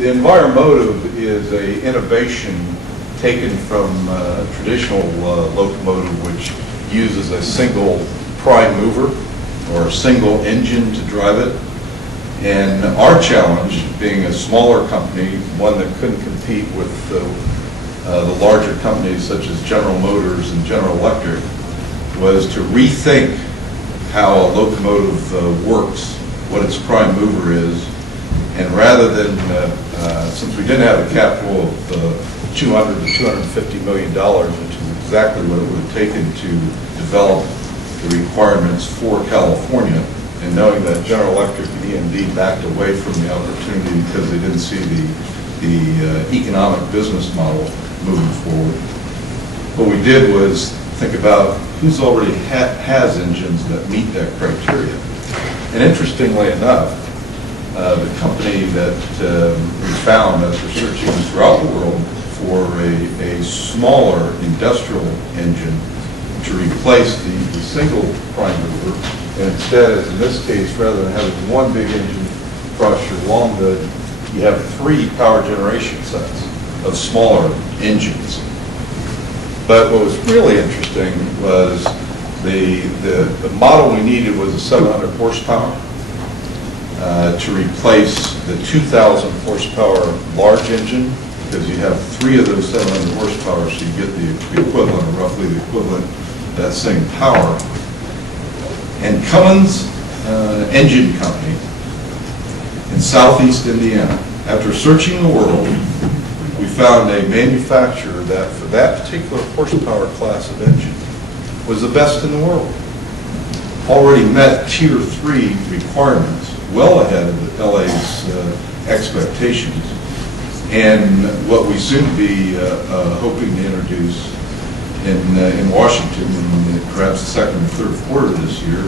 The Enviromotive is a innovation taken from a traditional locomotive, which uses a single prime mover or a single engine to drive it. And our challenge, being a smaller company, one that couldn't compete with the larger companies such as General Motors and General Electric, was to rethink how a locomotive works, what its prime mover is, and rather than, since we didn't have a capital of $200 to $250 million, which is exactly what it would have taken to develop the requirements for California, and knowing that General Electric and EMD backed away from the opportunity because they didn't see the economic business model moving forward. What we did was think about who's already has engines that meet that criteria. And interestingly enough, the company that we found after searching throughout the world for a smaller industrial engine to replace the single prime mover, and instead, as in this case, rather than having one big engine across your long hood, you have 3 power generation sets of smaller engines. But what was really interesting was the model we needed was a 700 horsepower to replace the 2,000 horsepower large engine, because you have 3 of those 700 horsepower, so you get the equivalent, or roughly the equivalent, that same power. And Cummins Engine Company in southeast Indiana, after searching the world, we found a manufacturer that for that particular horsepower class of engine was the best in the world. Already met Tier 3 requirements, well ahead of the LA's expectations. And what we soon be hoping to introduce in Washington in perhaps the second or third quarter of this year,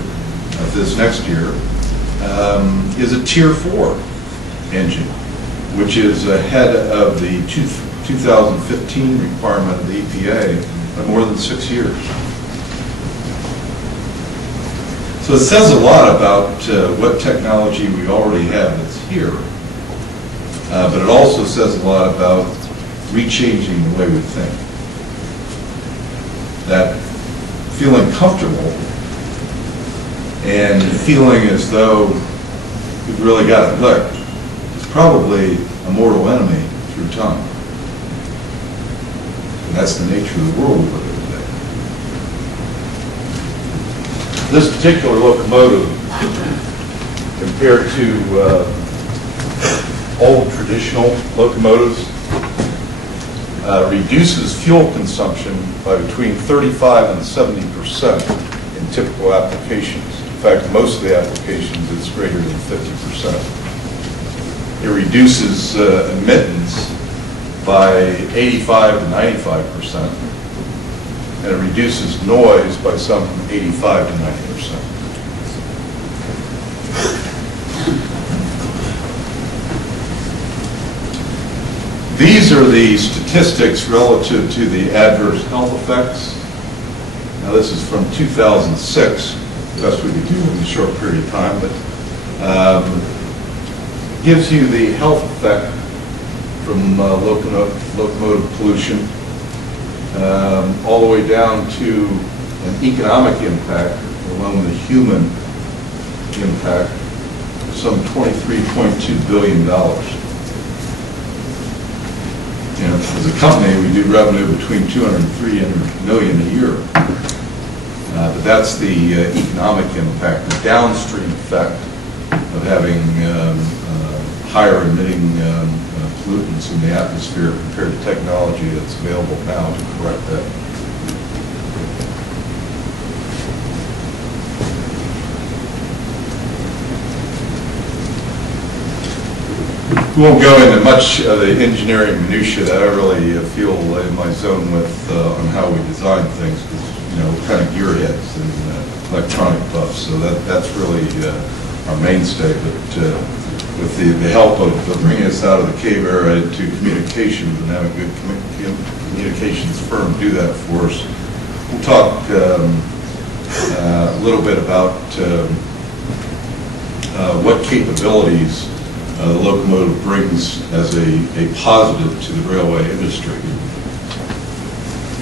this next year, is a Tier 4 engine, which is ahead of the 2015 requirement of the EPA by more than 6 years. So it says a lot about what technology we already have that's here, but it also says a lot about rechanging the way we think. That feeling comfortable and feeling as though we've really got it licked is probably a mortal enemy through time. And that's the nature of the world we live in today. This particular locomotive, compared to old traditional locomotives, reduces fuel consumption by between 35 and 70% in typical applications. In fact, most of the applications it's greater than 50%. It reduces emissions by 85 to 95%, and it reduces noise by some 85 to 90%. These are the statistics relative to the adverse health effects. Now this is from 2006, best we could do in a short period of time, but gives you the health effect from locomotive pollution, all the way down to an economic impact, along with a human impact, of some $23.2 billion. You know, as a company, we do revenue between 200 and 300 million a year. But that's the economic impact, the downstream effect of having higher emitting pollutants in the atmosphere compared to technology that's available now to correct that. We won't go into much of the engineering minutiae that I really feel in my zone with on how we design things, because, you know, we're kind of gearheads and electronic buffs, so that's really our mainstay. But with the help of bringing us out of the cave era into communications and having a good communications firm do that for us, we'll talk a little bit about what capabilities the locomotive brings as a positive to the railway industry.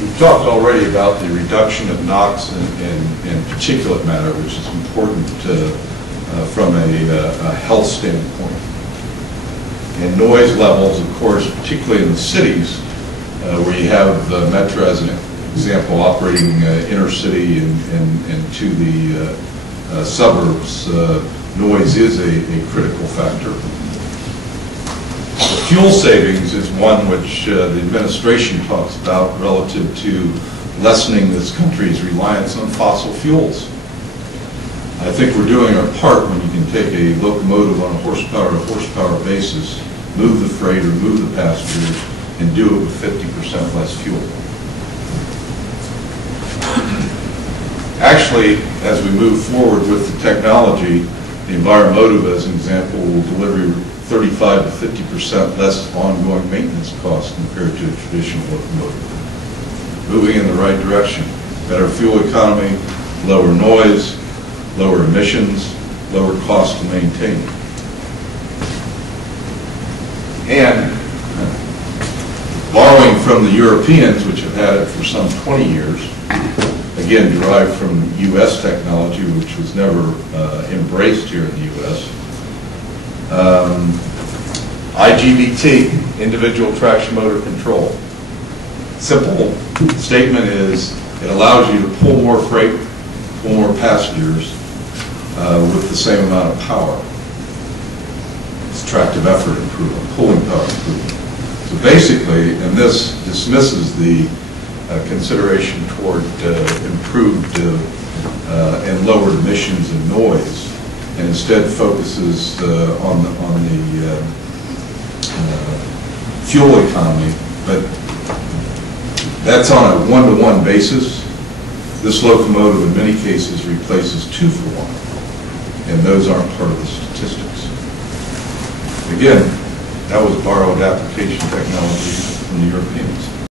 We've talked already about the reduction of NOx and particulate matter, which is important from a health standpoint. And noise levels, of course, particularly in the cities, where you have the metro as an example operating intercity and to the suburbs, noise is a critical factor. Fuel savings is one which the administration talks about relative to lessening this country's reliance on fossil fuels. I think we're doing our part when you can take a locomotive on a horsepower basis, move the freight or move the passengers, and do it with 50% less fuel. Actually, as we move forward with the technology, the Enviromotive, as an example, will deliver 35 to 50% less ongoing maintenance costs compared to a traditional locomotive. Moving in the right direction. Better fuel economy, lower noise, lower emissions, lower cost to maintain. And borrowing from the Europeans, which have had it for some 20 years, again derived from U.S. technology, which was never embraced here in the U.S. IGBT, individual traction motor control. Simple statement is it allows you to pull more freight, pull more passengers with the same amount of power. It's tractive effort improvement, pulling power improvement. So basically, and this dismisses the consideration toward improved and lowered emissions and noise, and instead focuses on the fuel economy. But that's on a one-to-one basis. This locomotive, in many cases, replaces 2 for 1, and those aren't part of the statistics. Again, that was borrowed application technology from the Europeans.